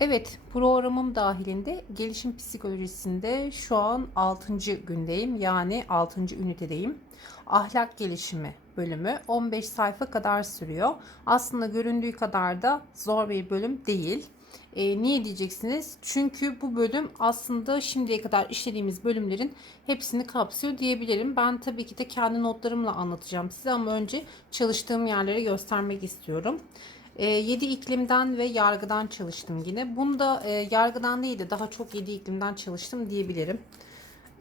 Evet, programım dahilinde gelişim psikolojisinde şu an 6. gündeyim. Yani 6. ünitedeyim. Ahlak gelişimi bölümü 15 sayfa kadar sürüyor. Aslında göründüğü kadar da zor bir bölüm değil. E, niye diyeceksiniz? Çünkü bu bölüm aslında şimdiye kadar işlediğimiz bölümlerin hepsini kapsıyor diyebilirim. Ben tabii ki de kendi notlarımla anlatacağım size ama önce çalıştığım yerleri göstermek istiyorum. 7 iklimden ve yargıdan çalıştım yine. Bunda e, yargıdan değil de daha çok 7 iklimden çalıştım diyebilirim.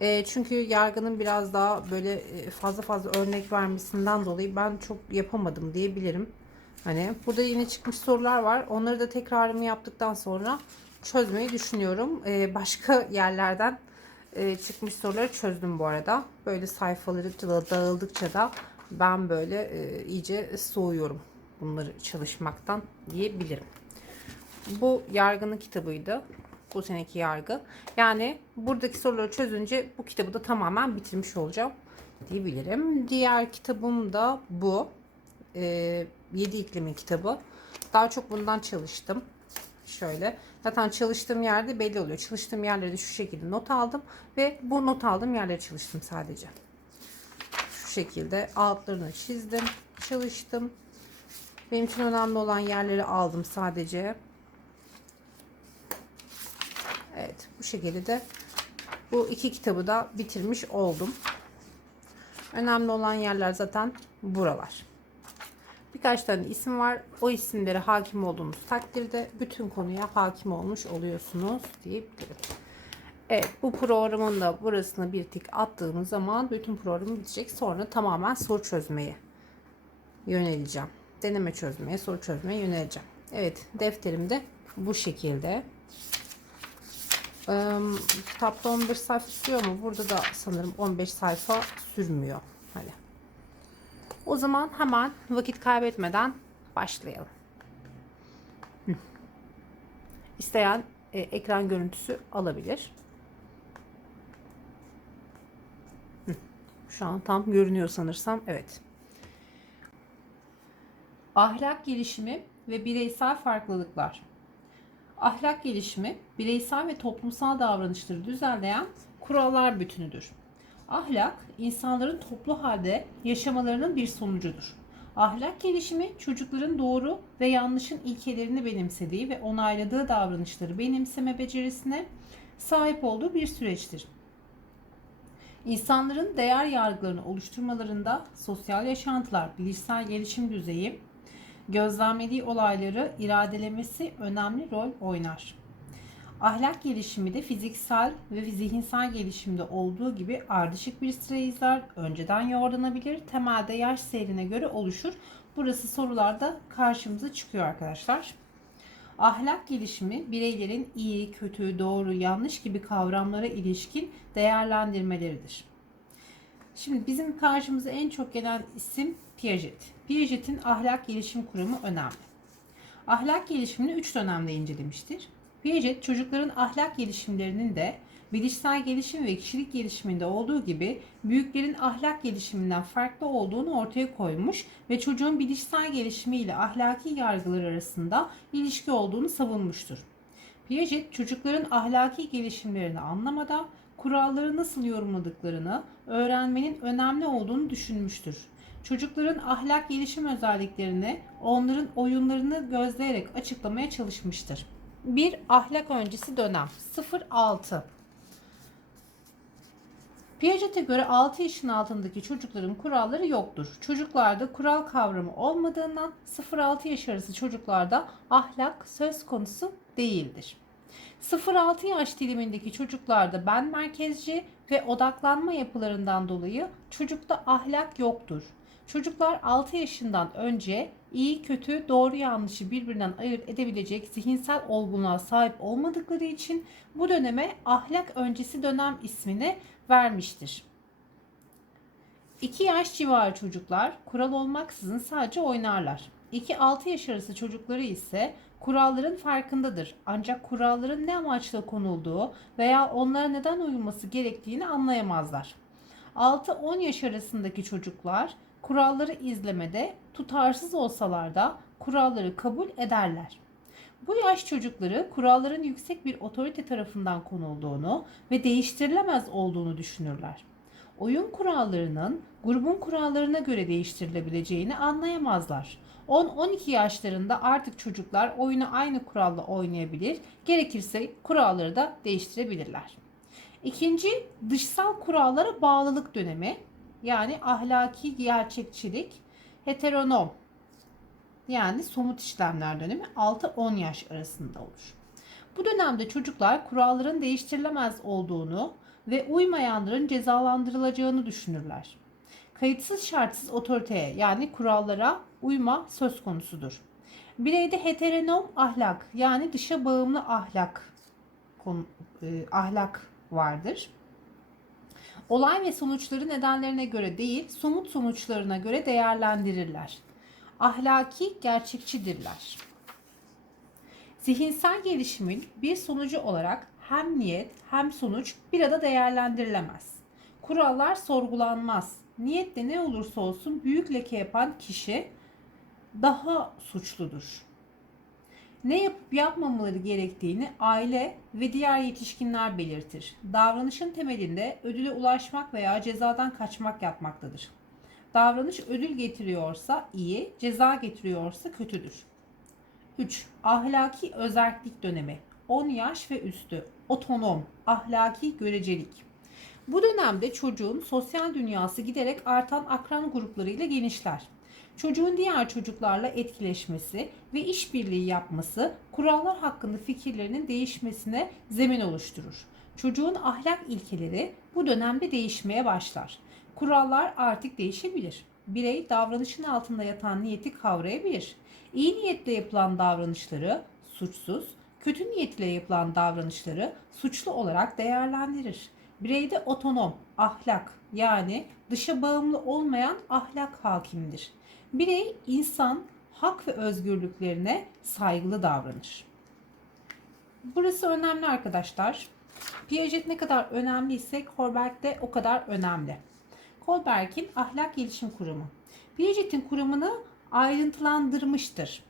E, çünkü yargının biraz daha böyle e, fazla fazla örnek vermesinden dolayı ben çok yapamadım diyebilirim. Hani burada yine çıkmış sorular var. Onları da tekrarımı yaptıktan sonra çözmeyi düşünüyorum. E, başka yerlerden e, çıkmış soruları çözdüm bu arada. Böyle sayfaları dağıldıkça da ben böyle e, iyice soğuyorum bunları çalışmaktan diyebilirim. Bu yargının kitabıydı. Bu seneki yargı. Yani buradaki soruları çözünce bu kitabı da tamamen bitirmiş olacağım diyebilirim. Diğer kitabım da bu. Ee, 7 iklimin kitabı. Daha çok bundan çalıştım. Şöyle. Zaten çalıştığım yerde belli oluyor. Çalıştığım yerleri şu şekilde not aldım. Ve bu not aldığım yerleri çalıştım sadece. Şu şekilde altlarını çizdim. Çalıştım. Benim için önemli olan yerleri aldım sadece. Evet bu şekilde de bu iki kitabı da bitirmiş oldum. Önemli olan yerler zaten buralar. Birkaç tane isim var. O isimlere hakim olduğunuz takdirde bütün konuya hakim olmuş oluyorsunuz diyebilirim. Evet bu programın da burasına bir tik attığımız zaman bütün program bitecek. Sonra tamamen soru çözmeye yöneleceğim deneme çözmeye, soru çözmeye yöneleceğim. Evet, defterim de bu şekilde. Ee, kitapta 15 sayfa sürüyor mu? Burada da sanırım 15 sayfa sürmüyor. Hani. O zaman hemen vakit kaybetmeden başlayalım. İsteyen e, ekran görüntüsü alabilir. Şu an tam görünüyor sanırsam. Evet. Ahlak gelişimi ve bireysel farklılıklar. Ahlak gelişimi, bireysel ve toplumsal davranışları düzenleyen kurallar bütünüdür. Ahlak, insanların toplu halde yaşamalarının bir sonucudur. Ahlak gelişimi, çocukların doğru ve yanlışın ilkelerini benimsediği ve onayladığı davranışları benimseme becerisine sahip olduğu bir süreçtir. İnsanların değer yargılarını oluşturmalarında sosyal yaşantılar, bilişsel gelişim düzeyi, gözlemlediği olayları iradelemesi önemli rol oynar. Ahlak gelişimi de fiziksel ve zihinsel gelişimde olduğu gibi ardışık bir sıra izler, önceden yoğrulabilir, temelde yaş seyrine göre oluşur. Burası sorularda karşımıza çıkıyor arkadaşlar. Ahlak gelişimi bireylerin iyi, kötü, doğru, yanlış gibi kavramlara ilişkin değerlendirmeleridir. Şimdi bizim karşımıza en çok gelen isim Piaget. Piaget'in ahlak gelişim kuramı önemli. Ahlak gelişimini 3 dönemde incelemiştir. Piaget çocukların ahlak gelişimlerinin de bilişsel gelişim ve kişilik gelişiminde olduğu gibi büyüklerin ahlak gelişiminden farklı olduğunu ortaya koymuş ve çocuğun bilişsel gelişimi ile ahlaki yargılar arasında ilişki olduğunu savunmuştur. Piaget çocukların ahlaki gelişimlerini anlamada kuralları nasıl yorumladıklarını öğrenmenin önemli olduğunu düşünmüştür. Çocukların ahlak gelişim özelliklerini onların oyunlarını gözleyerek açıklamaya çalışmıştır. Bir ahlak öncesi dönem 0-6 Piaget'e göre 6 yaşın altındaki çocukların kuralları yoktur. Çocuklarda kural kavramı olmadığından 0-6 yaş arası çocuklarda ahlak söz konusu değildir. 0-6 yaş dilimindeki çocuklarda ben merkezci ve odaklanma yapılarından dolayı çocukta ahlak yoktur. Çocuklar 6 yaşından önce iyi, kötü, doğru, yanlışı birbirinden ayırt edebilecek zihinsel olgunluğa sahip olmadıkları için bu döneme ahlak öncesi dönem ismini vermiştir. 2 yaş civarı çocuklar kural olmaksızın sadece oynarlar. 2-6 yaş arası çocukları ise kuralların farkındadır. Ancak kuralların ne amaçla konulduğu veya onlara neden uyulması gerektiğini anlayamazlar. 6-10 yaş arasındaki çocuklar kuralları izlemede tutarsız olsalar da kuralları kabul ederler. Bu yaş çocukları kuralların yüksek bir otorite tarafından konulduğunu ve değiştirilemez olduğunu düşünürler. Oyun kurallarının grubun kurallarına göre değiştirilebileceğini anlayamazlar. 10-12 yaşlarında artık çocuklar oyunu aynı kuralla oynayabilir, gerekirse kuralları da değiştirebilirler. İkinci dışsal kurallara bağlılık dönemi yani ahlaki gerçekçilik, heteronom yani somut işlemler dönemi 6-10 yaş arasında olur. Bu dönemde çocuklar kuralların değiştirilemez olduğunu ve uymayanların cezalandırılacağını düşünürler. Kayıtsız şartsız otoriteye yani kurallara uyma söz konusudur. Bireyde heteronom ahlak yani dışa bağımlı ahlak e, ahlak vardır. Olay ve sonuçları nedenlerine göre değil, somut sonuçlarına göre değerlendirirler. Ahlaki gerçekçidirler. Zihinsel gelişimin bir sonucu olarak hem niyet hem sonuç bir arada değerlendirilemez. Kurallar sorgulanmaz. Niyette ne olursa olsun büyük leke yapan kişi daha suçludur. Ne yapıp yapmamaları gerektiğini aile ve diğer yetişkinler belirtir. Davranışın temelinde ödüle ulaşmak veya cezadan kaçmak yatmaktadır. Davranış ödül getiriyorsa iyi, ceza getiriyorsa kötüdür. 3. Ahlaki özellik dönemi. 10 yaş ve üstü. Otonom, ahlaki görecelik. Bu dönemde çocuğun sosyal dünyası giderek artan akran gruplarıyla genişler. Çocuğun diğer çocuklarla etkileşmesi ve işbirliği yapması kurallar hakkında fikirlerinin değişmesine zemin oluşturur. Çocuğun ahlak ilkeleri bu dönemde değişmeye başlar. Kurallar artık değişebilir. Birey davranışın altında yatan niyeti kavrayabilir. İyi niyetle yapılan davranışları suçsuz, kötü niyetle yapılan davranışları suçlu olarak değerlendirir. Bireyde otonom, ahlak yani dışa bağımlı olmayan ahlak hakimdir. Birey insan hak ve özgürlüklerine saygılı davranır. Burası önemli arkadaşlar. Piaget ne kadar önemliyse Kohlberg de o kadar önemli. Kohlberg'in ahlak gelişim kuramı. Piaget'in kuramını ayrıntılandırmıştır.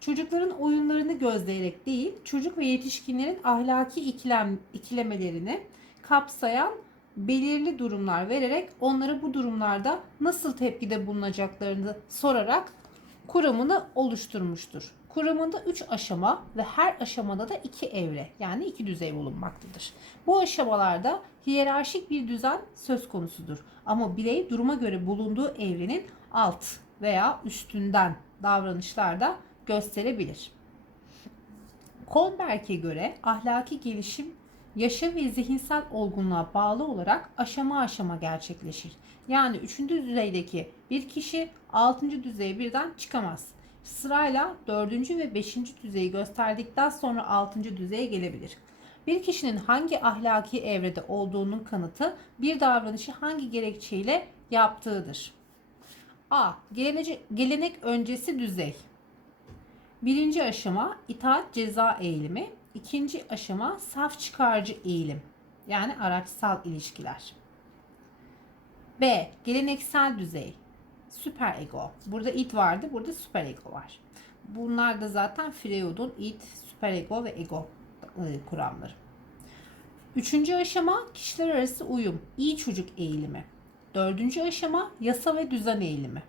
Çocukların oyunlarını gözleyerek değil, çocuk ve yetişkinlerin ahlaki ikilem, ikilemelerini kapsayan belirli durumlar vererek onlara bu durumlarda nasıl tepkide bulunacaklarını sorarak kuramını oluşturmuştur. Kuramında 3 aşama ve her aşamada da 2 evre yani 2 düzey bulunmaktadır. Bu aşamalarda hiyerarşik bir düzen söz konusudur. Ama birey duruma göre bulunduğu evrenin alt veya üstünden davranışlar da gösterebilir. Kohlberg'e göre ahlaki gelişim yaşa ve zihinsel olgunluğa bağlı olarak aşama aşama gerçekleşir. Yani 3. düzeydeki bir kişi 6. düzeye birden çıkamaz. Sırayla 4. ve 5. düzeyi gösterdikten sonra 6. düzeye gelebilir. Bir kişinin hangi ahlaki evrede olduğunun kanıtı bir davranışı hangi gerekçeyle yaptığıdır. A. Gelenece, gelenek öncesi düzey. Birinci aşama itaat ceza eğilimi. İkinci aşama saf çıkarcı eğilim. Yani araçsal ilişkiler. B. Geleneksel düzey. Süper ego. Burada it vardı, burada süper ego var. Bunlar da zaten Freud'un it, süper ego ve ego e, kuramları. Üçüncü aşama kişiler arası uyum, iyi çocuk eğilimi. Dördüncü aşama yasa ve düzen eğilimi.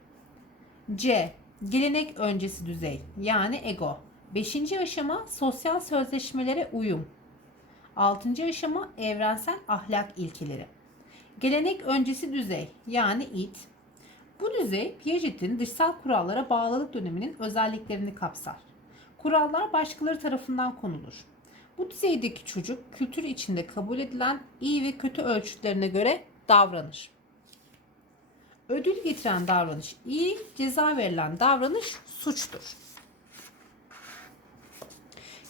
C. Gelenek öncesi düzey yani ego. Beşinci aşama sosyal sözleşmelere uyum. Altıncı aşama evrensel ahlak ilkeleri. Gelenek öncesi düzey yani it. Bu düzey Piaget'in dışsal kurallara bağlılık döneminin özelliklerini kapsar. Kurallar başkaları tarafından konulur. Bu düzeydeki çocuk kültür içinde kabul edilen iyi ve kötü ölçütlerine göre davranır. Ödül getiren davranış iyi, ceza verilen davranış suçtur.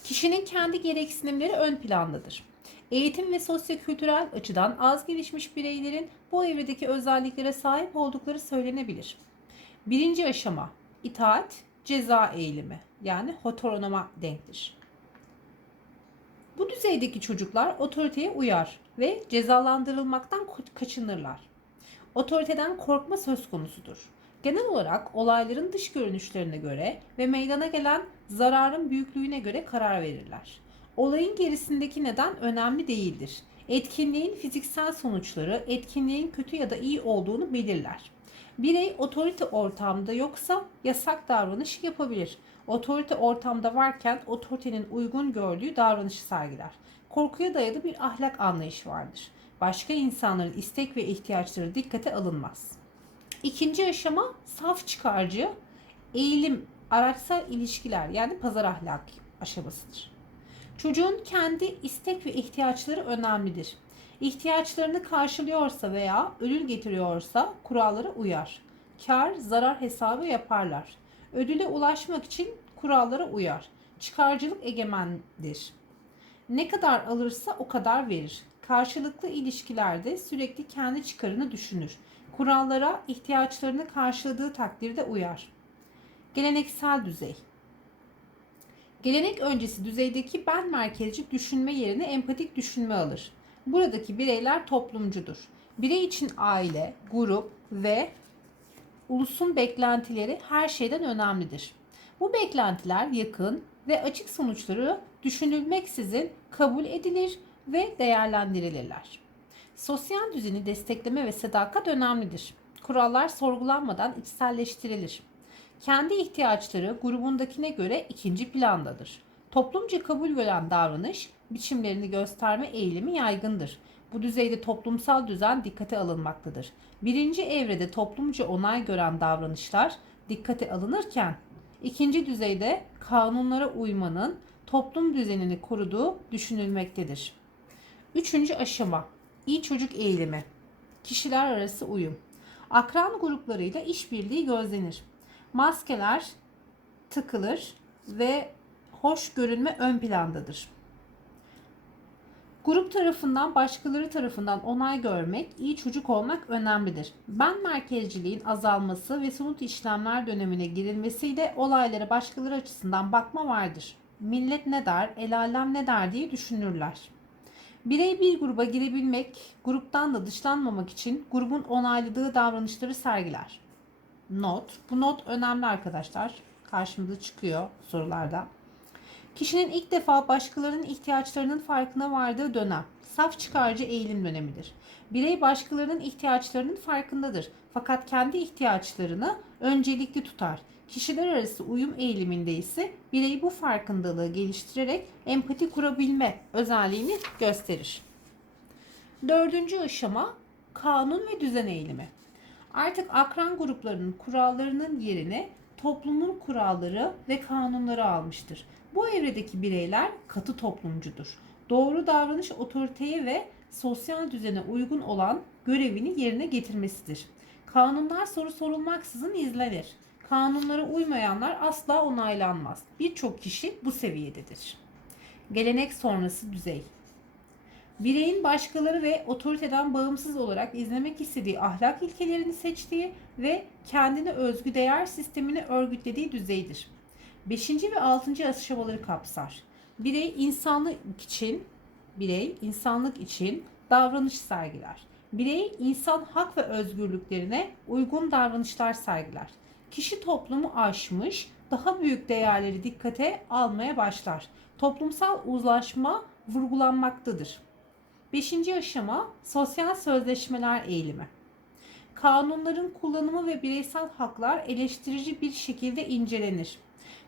Kişinin kendi gereksinimleri ön plandadır. Eğitim ve sosyokültürel açıdan az gelişmiş bireylerin bu evredeki özelliklere sahip oldukları söylenebilir. Birinci aşama itaat, ceza eğilimi yani heteronoma denktir. Bu düzeydeki çocuklar otoriteye uyar ve cezalandırılmaktan kaçınırlar. Otoriteden korkma söz konusudur. Genel olarak olayların dış görünüşlerine göre ve meydana gelen zararın büyüklüğüne göre karar verirler. Olayın gerisindeki neden önemli değildir. Etkinliğin fiziksel sonuçları etkinliğin kötü ya da iyi olduğunu belirler. Birey otorite ortamda yoksa yasak davranış yapabilir. Otorite ortamda varken otoritenin uygun gördüğü davranışı sergiler. Korkuya dayalı bir ahlak anlayışı vardır. Başka insanların istek ve ihtiyaçları dikkate alınmaz. İkinci aşama saf çıkarcı eğilim, araçsal ilişkiler yani pazar ahlakı aşamasıdır. Çocuğun kendi istek ve ihtiyaçları önemlidir. İhtiyaçlarını karşılıyorsa veya ödül getiriyorsa kurallara uyar. Kar, zarar hesabı yaparlar. Ödüle ulaşmak için kurallara uyar. Çıkarcılık egemendir. Ne kadar alırsa o kadar verir. Karşılıklı ilişkilerde sürekli kendi çıkarını düşünür. Kurallara ihtiyaçlarını karşıladığı takdirde uyar. Geleneksel düzey. Gelenek öncesi düzeydeki ben merkezci düşünme yerine empatik düşünme alır. Buradaki bireyler toplumcudur. Birey için aile, grup ve ulusun beklentileri her şeyden önemlidir. Bu beklentiler yakın ve açık sonuçları düşünülmeksizin kabul edilir ve değerlendirilirler. Sosyal düzeni destekleme ve sadakat önemlidir. Kurallar sorgulanmadan içselleştirilir. Kendi ihtiyaçları grubundakine göre ikinci plandadır. Toplumca kabul gören davranış biçimlerini gösterme eğilimi yaygındır. Bu düzeyde toplumsal düzen dikkate alınmaktadır. Birinci evrede toplumca onay gören davranışlar dikkate alınırken ikinci düzeyde kanunlara uymanın toplum düzenini koruduğu düşünülmektedir. Üçüncü aşama iyi çocuk eğilimi. Kişiler arası uyum. Akran gruplarıyla işbirliği gözlenir. Maskeler tıkılır ve hoş görünme ön plandadır. Grup tarafından başkaları tarafından onay görmek, iyi çocuk olmak önemlidir. Ben merkezciliğin azalması ve somut işlemler dönemine girilmesiyle olaylara başkaları açısından bakma vardır. Millet ne der, el alem ne der diye düşünürler. Birey bir gruba girebilmek, gruptan da dışlanmamak için grubun onayladığı davranışları sergiler. Not. Bu not önemli arkadaşlar. Karşımıza çıkıyor sorularda. Kişinin ilk defa başkalarının ihtiyaçlarının farkına vardığı dönem saf çıkarcı eğilim dönemidir. Birey başkalarının ihtiyaçlarının farkındadır fakat kendi ihtiyaçlarını öncelikli tutar. Kişiler arası uyum eğiliminde ise birey bu farkındalığı geliştirerek empati kurabilme özelliğini gösterir. Dördüncü aşama kanun ve düzen eğilimi. Artık akran gruplarının kurallarının yerine toplumun kuralları ve kanunları almıştır. Bu evredeki bireyler katı toplumcudur. Doğru davranış otoriteye ve sosyal düzene uygun olan görevini yerine getirmesidir. Kanunlar soru sorulmaksızın izlenir. Kanunlara uymayanlar asla onaylanmaz. Birçok kişi bu seviyededir. Gelenek sonrası düzey. Bireyin başkaları ve otoriteden bağımsız olarak izlemek istediği ahlak ilkelerini seçtiği ve kendine özgü değer sistemini örgütlediği düzeydir. Beşinci ve altıncı aşamaları kapsar. Birey insanlık için birey insanlık için davranış sergiler. Birey insan hak ve özgürlüklerine uygun davranışlar sergiler. Kişi toplumu aşmış, daha büyük değerleri dikkate almaya başlar. Toplumsal uzlaşma vurgulanmaktadır. Beşinci aşama sosyal sözleşmeler eğilimi. Kanunların kullanımı ve bireysel haklar eleştirici bir şekilde incelenir.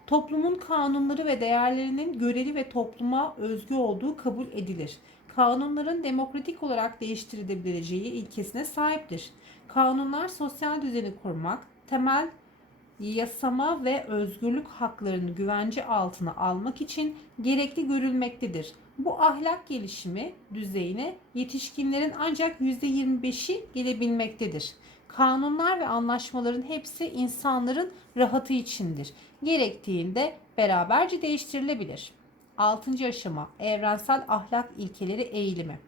Toplumun kanunları ve değerlerinin göreli ve topluma özgü olduğu kabul edilir. Kanunların demokratik olarak değiştirilebileceği ilkesine sahiptir. Kanunlar sosyal düzeni korumak, temel yasama ve özgürlük haklarını güvence altına almak için gerekli görülmektedir. Bu ahlak gelişimi düzeyine yetişkinlerin ancak %25'i gelebilmektedir. Kanunlar ve anlaşmaların hepsi insanların rahatı içindir. Gerektiğinde beraberce değiştirilebilir. 6. aşama evrensel ahlak ilkeleri eğilimi.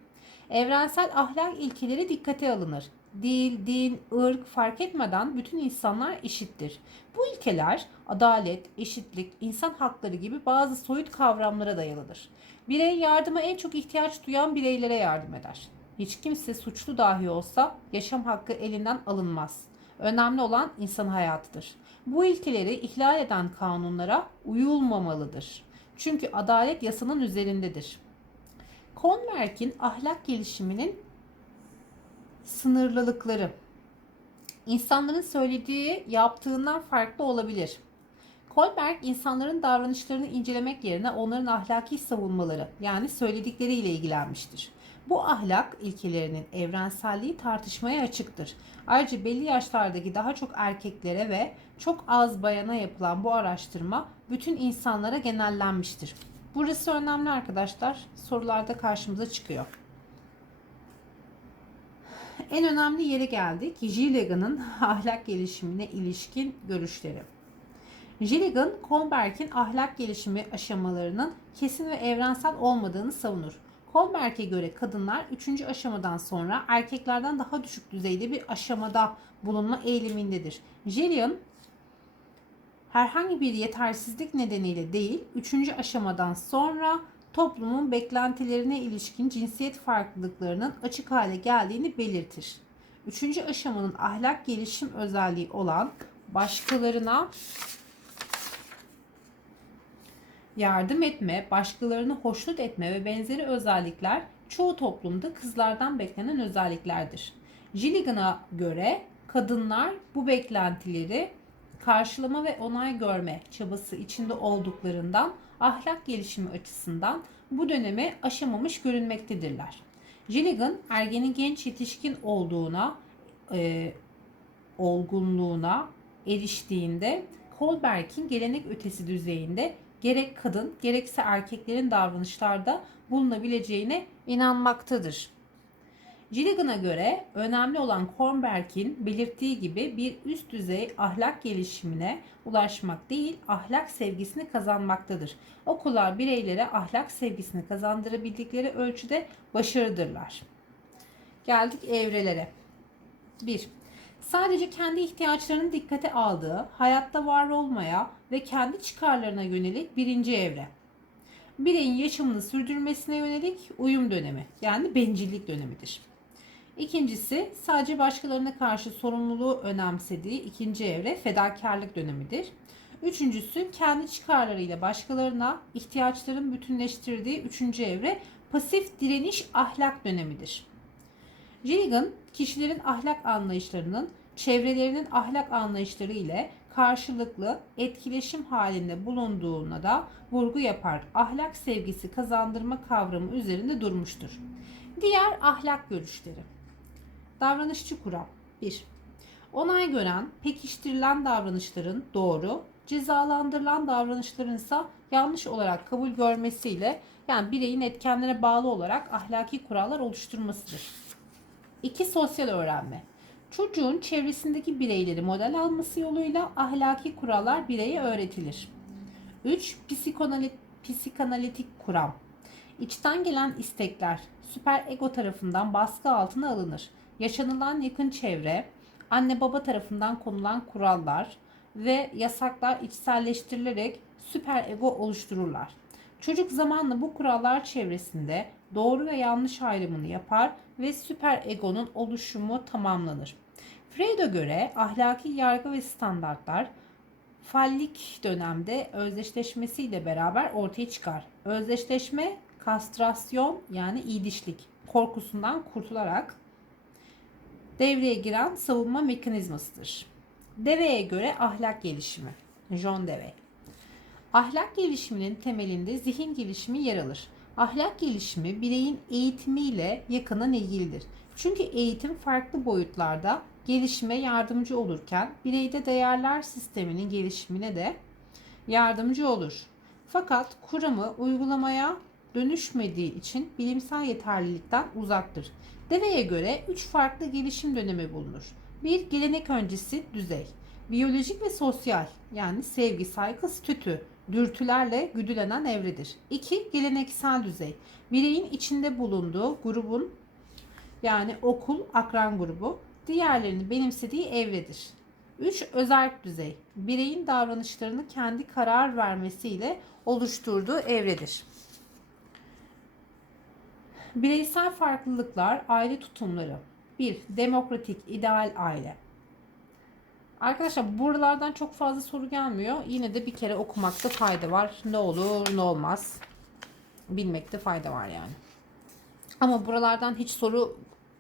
Evrensel ahlak ilkeleri dikkate alınır. Dil, din, ırk fark etmeden bütün insanlar eşittir. Bu ilkeler adalet, eşitlik, insan hakları gibi bazı soyut kavramlara dayalıdır. Birey yardıma en çok ihtiyaç duyan bireylere yardım eder. Hiç kimse suçlu dahi olsa yaşam hakkı elinden alınmaz. Önemli olan insan hayatıdır. Bu ilkeleri ihlal eden kanunlara uyulmamalıdır. Çünkü adalet yasanın üzerindedir. Konberg'in ahlak gelişiminin sınırlılıkları. İnsanların söylediği yaptığından farklı olabilir. Kolberg insanların davranışlarını incelemek yerine onların ahlaki savunmaları yani söyledikleriyle ilgilenmiştir. Bu ahlak ilkelerinin evrenselliği tartışmaya açıktır. Ayrıca belli yaşlardaki daha çok erkeklere ve çok az bayana yapılan bu araştırma bütün insanlara genellenmiştir. Burası önemli arkadaşlar. Sorularda karşımıza çıkıyor. En önemli yere geldik. Gilligan'ın ahlak gelişimine ilişkin görüşleri. Gilligan, Kohlberg'in ahlak gelişimi aşamalarının kesin ve evrensel olmadığını savunur. Kohlberg'e göre kadınlar 3. aşamadan sonra erkeklerden daha düşük düzeyde bir aşamada bulunma eğilimindedir. Gilligan, herhangi bir yetersizlik nedeniyle değil, 3. aşamadan sonra toplumun beklentilerine ilişkin cinsiyet farklılıklarının açık hale geldiğini belirtir. Üçüncü aşamanın ahlak gelişim özelliği olan başkalarına yardım etme, başkalarını hoşnut etme ve benzeri özellikler çoğu toplumda kızlardan beklenen özelliklerdir. Gilligan'a göre kadınlar bu beklentileri karşılama ve onay görme çabası içinde olduklarından ahlak gelişimi açısından bu dönemi aşamamış görünmektedirler. Gilligan ergenin genç yetişkin olduğuna, e, olgunluğuna eriştiğinde Kohlberg'in gelenek ötesi düzeyinde gerek kadın gerekse erkeklerin davranışlarda bulunabileceğine inanmaktadır. Gilligan'a göre önemli olan Kornberg'in belirttiği gibi bir üst düzey ahlak gelişimine ulaşmak değil, ahlak sevgisini kazanmaktadır. Okullar bireylere ahlak sevgisini kazandırabildikleri ölçüde başarıdırlar. Geldik evrelere. 1. Sadece kendi ihtiyaçlarını dikkate aldığı, hayatta var olmaya ve kendi çıkarlarına yönelik birinci evre. Bireyin yaşamını sürdürmesine yönelik uyum dönemi yani bencillik dönemidir. İkincisi sadece başkalarına karşı sorumluluğu önemsediği ikinci evre fedakarlık dönemidir. Üçüncüsü kendi çıkarlarıyla başkalarına ihtiyaçların bütünleştirdiği üçüncü evre pasif direniş ahlak dönemidir. Gilligan kişilerin ahlak anlayışlarının çevrelerinin ahlak anlayışları ile karşılıklı etkileşim halinde bulunduğuna da vurgu yapar. Ahlak sevgisi kazandırma kavramı üzerinde durmuştur. Diğer ahlak görüşleri. Davranışçı kuram 1. Onay gören, pekiştirilen davranışların doğru, cezalandırılan davranışların ise yanlış olarak kabul görmesiyle yani bireyin etkenlere bağlı olarak ahlaki kurallar oluşturmasıdır. 2. Sosyal öğrenme. Çocuğun çevresindeki bireyleri model alması yoluyla ahlaki kurallar bireye öğretilir. 3. Psikanalitik, psikanalitik kuram. İçten gelen istekler süper ego tarafından baskı altına alınır yaşanılan yakın çevre, anne baba tarafından konulan kurallar ve yasaklar içselleştirilerek süper ego oluştururlar. Çocuk zamanla bu kurallar çevresinde doğru ve yanlış ayrımını yapar ve süper egonun oluşumu tamamlanır. Freud'a göre ahlaki yargı ve standartlar fallik dönemde özdeşleşmesiyle beraber ortaya çıkar. Özdeşleşme kastrasyon yani iyidişlik korkusundan kurtularak devreye giren savunma mekanizmasıdır. Deve'ye göre ahlak gelişimi. John Dewey. Ahlak gelişiminin temelinde zihin gelişimi yer alır. Ahlak gelişimi bireyin eğitimiyle yakından ilgilidir. Çünkü eğitim farklı boyutlarda gelişime yardımcı olurken bireyde değerler sisteminin gelişimine de yardımcı olur. Fakat kuramı uygulamaya dönüşmediği için bilimsel yeterlilikten uzaktır. Deveye göre 3 farklı gelişim dönemi bulunur. Bir gelenek öncesi düzey. Biyolojik ve sosyal yani sevgi, saygı, statü, dürtülerle güdülenen evredir. 2. Geleneksel düzey. Bireyin içinde bulunduğu grubun yani okul, akran grubu diğerlerini benimsediği evredir. 3. Özerk düzey. Bireyin davranışlarını kendi karar vermesiyle oluşturduğu evredir. Bireysel farklılıklar, aile tutumları. 1. Demokratik, ideal aile. Arkadaşlar buralardan çok fazla soru gelmiyor. Yine de bir kere okumakta fayda var. Ne olur ne olmaz. Bilmekte fayda var yani. Ama buralardan hiç soru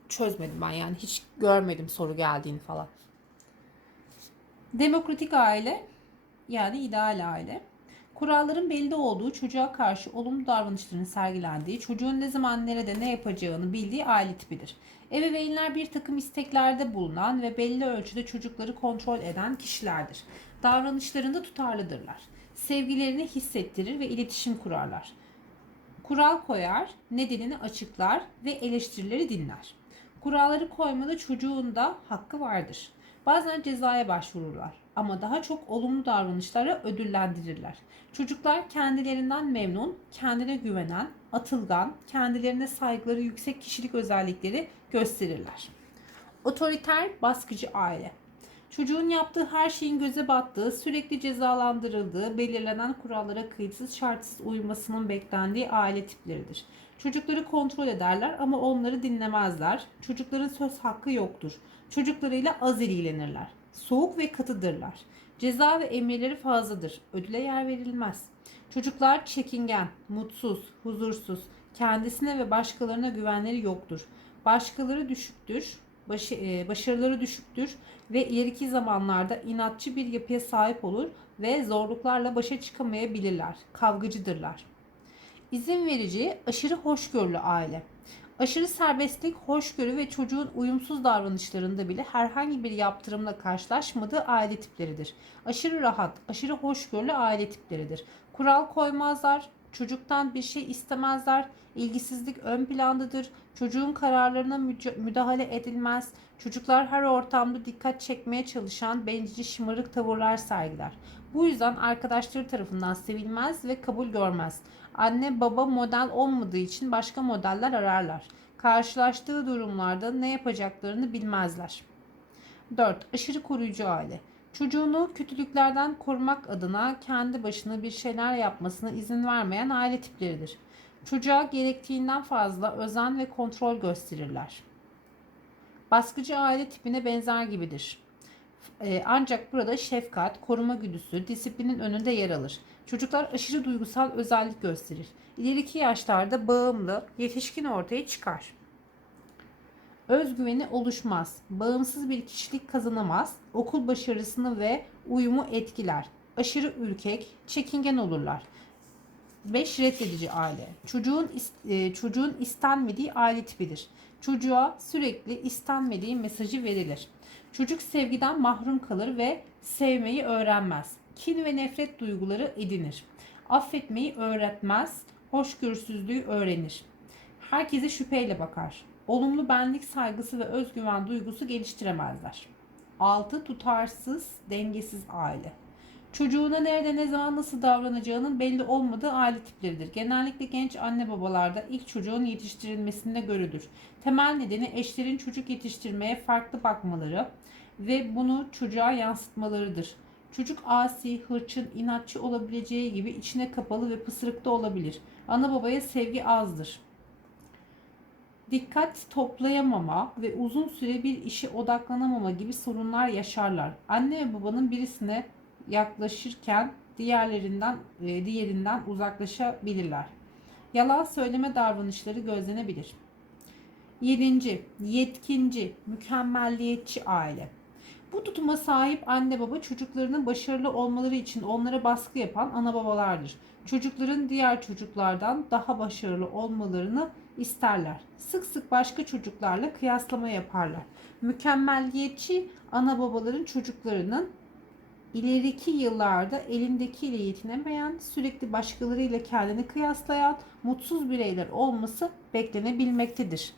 çözmedim ben yani. Hiç görmedim soru geldiğini falan. Demokratik aile yani ideal aile. Kuralların belli olduğu, çocuğa karşı olumlu davranışların sergilendiği, çocuğun ne zaman nerede ne yapacağını bildiği aile tipidir. Ebeveynler bir takım isteklerde bulunan ve belli ölçüde çocukları kontrol eden kişilerdir. Davranışlarında tutarlıdırlar. Sevgilerini hissettirir ve iletişim kurarlar. Kural koyar, nedenini açıklar ve eleştirileri dinler. Kuralları koymada çocuğun da hakkı vardır. Bazen cezaya başvururlar ama daha çok olumlu davranışlara ödüllendirirler. Çocuklar kendilerinden memnun, kendine güvenen, atılgan, kendilerine saygıları yüksek kişilik özellikleri gösterirler. Otoriter, baskıcı aile. Çocuğun yaptığı her şeyin göze battığı, sürekli cezalandırıldığı, belirlenen kurallara kayıtsız şartsız uymasının beklendiği aile tipleridir. Çocukları kontrol ederler ama onları dinlemezler. Çocukların söz hakkı yoktur. Çocuklarıyla az ilgilenirler. Soğuk ve katıdırlar. Ceza ve emirleri fazladır. Ödüle yer verilmez. Çocuklar çekingen, mutsuz, huzursuz, kendisine ve başkalarına güvenleri yoktur. Başkaları düşüktür, başı, e, başarıları düşüktür ve ileriki zamanlarda inatçı bir yapıya sahip olur ve zorluklarla başa çıkamayabilirler. Kavgacıdırlar. İzin verici, aşırı hoşgörülü aile. Aşırı serbestlik, hoşgörü ve çocuğun uyumsuz davranışlarında bile herhangi bir yaptırımla karşılaşmadığı aile tipleridir. Aşırı rahat, aşırı hoşgörülü aile tipleridir. Kural koymazlar, çocuktan bir şey istemezler, ilgisizlik ön plandadır, çocuğun kararlarına müdahale edilmez, çocuklar her ortamda dikkat çekmeye çalışan bencil şımarık tavırlar sergiler. Bu yüzden arkadaşları tarafından sevilmez ve kabul görmez. Anne baba model olmadığı için başka modeller ararlar. Karşılaştığı durumlarda ne yapacaklarını bilmezler. 4. Aşırı koruyucu aile. Çocuğunu kötülüklerden korumak adına kendi başına bir şeyler yapmasına izin vermeyen aile tipleridir. Çocuğa gerektiğinden fazla özen ve kontrol gösterirler. Baskıcı aile tipine benzer gibidir. Ee, ancak burada şefkat, koruma güdüsü, disiplinin önünde yer alır. Çocuklar aşırı duygusal özellik gösterir. İleriki yaşlarda bağımlı, yetişkin ortaya çıkar. Özgüveni oluşmaz. Bağımsız bir kişilik kazanamaz. Okul başarısını ve uyumu etkiler. Aşırı ürkek, çekingen olurlar. 5 reddedici aile. Çocuğun e, çocuğun istenmediği aile tipidir. Çocuğa sürekli istenmediği mesajı verilir. Çocuk sevgiden mahrum kalır ve sevmeyi öğrenmez. Kin ve nefret duyguları edinir. Affetmeyi öğretmez. Hoşgörüsüzlüğü öğrenir. Herkese şüpheyle bakar. Olumlu benlik saygısı ve özgüven duygusu geliştiremezler. 6. Tutarsız, dengesiz aile. Çocuğuna nerede ne zaman nasıl davranacağının belli olmadığı aile tipleridir. Genellikle genç anne babalarda ilk çocuğun yetiştirilmesinde görülür. Temel nedeni eşlerin çocuk yetiştirmeye farklı bakmaları ve bunu çocuğa yansıtmalarıdır. Çocuk asi, hırçın, inatçı olabileceği gibi içine kapalı ve pısırıkta olabilir. Ana babaya sevgi azdır dikkat toplayamama ve uzun süre bir işe odaklanamama gibi sorunlar yaşarlar. Anne ve babanın birisine yaklaşırken diğerlerinden e, diğerinden uzaklaşabilirler. Yalan söyleme davranışları gözlenebilir. 7. Yetkinci, mükemmelliyetçi aile. Bu tutuma sahip anne baba çocuklarının başarılı olmaları için onlara baskı yapan ana babalardır. Çocukların diğer çocuklardan daha başarılı olmalarını isterler. Sık sık başka çocuklarla kıyaslama yaparlar. Mükemmelliyetçi ana babaların çocuklarının ileriki yıllarda elindekiyle yetinemeyen, sürekli başkalarıyla kendini kıyaslayan mutsuz bireyler olması beklenebilmektedir.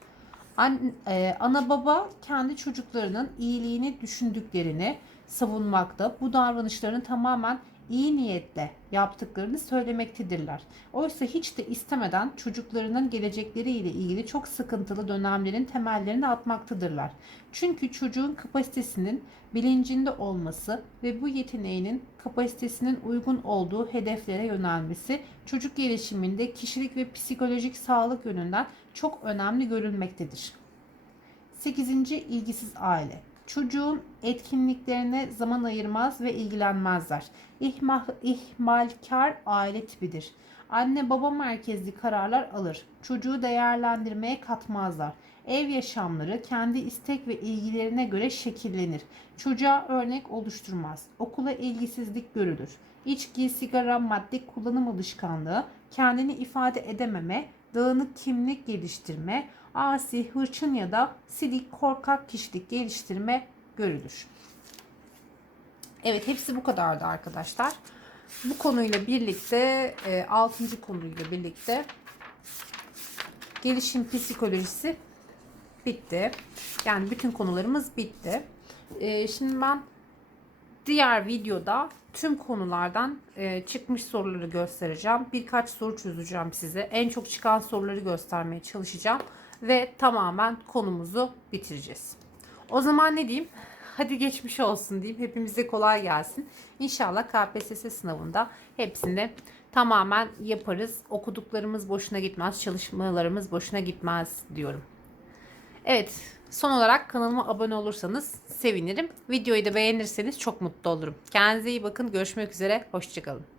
An, e, ana baba kendi çocuklarının iyiliğini düşündüklerini savunmakta. Bu davranışlarını tamamen iyi niyetle yaptıklarını söylemektedirler. Oysa hiç de istemeden çocuklarının gelecekleriyle ilgili çok sıkıntılı dönemlerin temellerini atmaktadırlar. Çünkü çocuğun kapasitesinin bilincinde olması ve bu yeteneğinin kapasitesinin uygun olduğu hedeflere yönelmesi çocuk gelişiminde kişilik ve psikolojik sağlık yönünden çok önemli görülmektedir. 8. ilgisiz aile. Çocuğun etkinliklerine zaman ayırmaz ve ilgilenmezler. İhma, ihmalkar aile tipidir. Anne baba merkezli kararlar alır. Çocuğu değerlendirmeye katmazlar. Ev yaşamları kendi istek ve ilgilerine göre şekillenir. Çocuğa örnek oluşturmaz. Okula ilgisizlik görülür. İçki, sigara, madde kullanım alışkanlığı, kendini ifade edememe, dağınık kimlik geliştirme, asi, hırçın ya da silik, korkak kişilik geliştirme görülür. Evet hepsi bu kadardı arkadaşlar. Bu konuyla birlikte 6. konuyla birlikte gelişim psikolojisi bitti. Yani bütün konularımız bitti. E, şimdi ben diğer videoda tüm konulardan e, çıkmış soruları göstereceğim. Birkaç soru çözeceğim size. En çok çıkan soruları göstermeye çalışacağım. Ve tamamen konumuzu bitireceğiz. O zaman ne diyeyim? Hadi geçmiş olsun diyeyim. Hepimize kolay gelsin. İnşallah KPSS sınavında hepsini tamamen yaparız. Okuduklarımız boşuna gitmez, çalışmalarımız boşuna gitmez diyorum. Evet, son olarak kanalıma abone olursanız sevinirim. Videoyu da beğenirseniz çok mutlu olurum. Kendinize iyi bakın. Görüşmek üzere. Hoşçakalın.